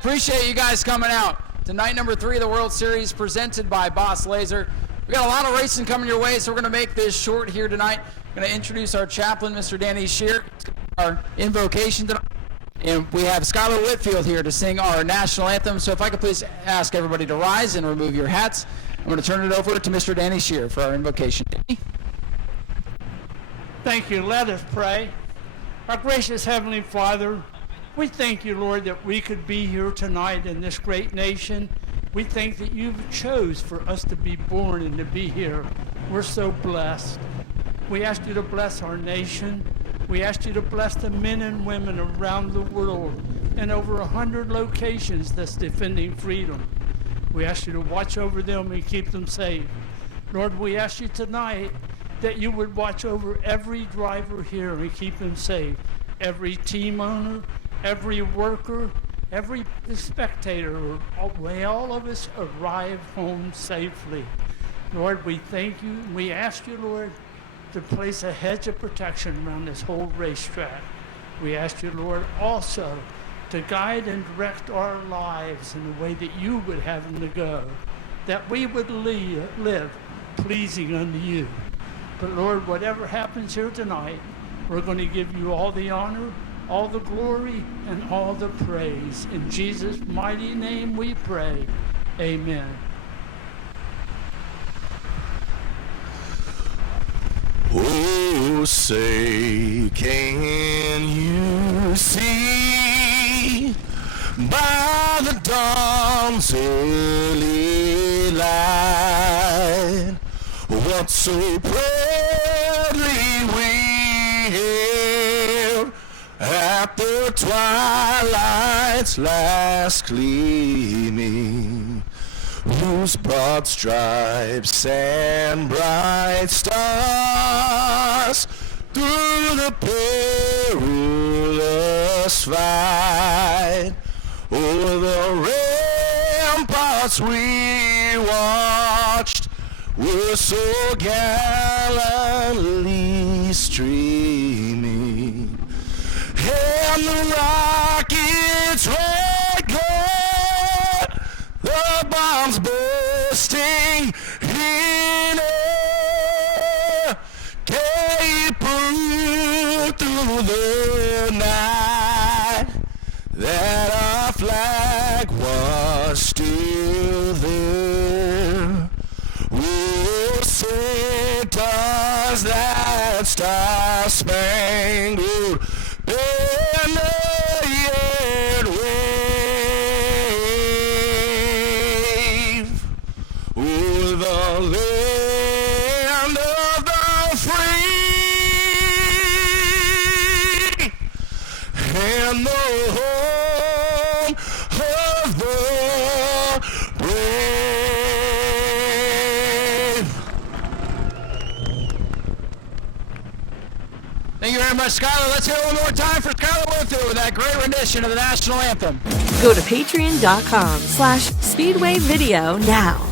Appreciate you guys coming out to night number 3 of the World Series presented by Boss Laser. We got a lot of racing coming your way, so we're going to make this short here tonight. I'm going to introduce our chaplain, Mr. Danny Shear, our invocation tonight. And we have Skylar Whitfield here to sing our national anthem. So if I could please ask everybody to rise and remove your hats. I'm going to turn it over to Mr. Danny Shear for our invocation. Danny? Thank you. Let us pray. Our gracious Heavenly Father, we thank you, Lord, that we could be here tonight in this great nation. We thank that you chose for us to be born and to be here. We're so blessed. We ask you to bless our nation. We ask you to bless the men and women around the world in over 100 locations that's defending freedom. We ask you to watch over them and keep them safe. Lord, we ask you tonight that you would watch over every driver here and keep them safe. Every team owner, every worker, every spectator, may all of us arrive home safely. Lord, we thank you. We ask you, Lord, to place a hedge of protection around this whole racetrack. We ask you, Lord, also to guide and direct our lives in the way that you would have them to go, that we would live pleasing unto you. But Lord, whatever happens here tonight, we're going to give you all the honor, all the glory, and all the praise. In Jesus' mighty name we pray. Amen. Oh, say, can you see by the dawn's early light what so proudly we hailed at the twilight's last gleaming, whose broad stripes and bright stars through the perilous fight o'er the ramparts we watched were so gallantly streaming, and the rockets' red glare, the bombs bursting in air, gave proof through the night that our flag was still there. Oh, say does that star-spangled banner yet wave o'er the land of the free and the home of the brave. Thank you very much, Skylar. Let's hear it one more time for Skylar Whitfield with that great rendition of the national anthem. Go to patreon.com/Speedway Video now.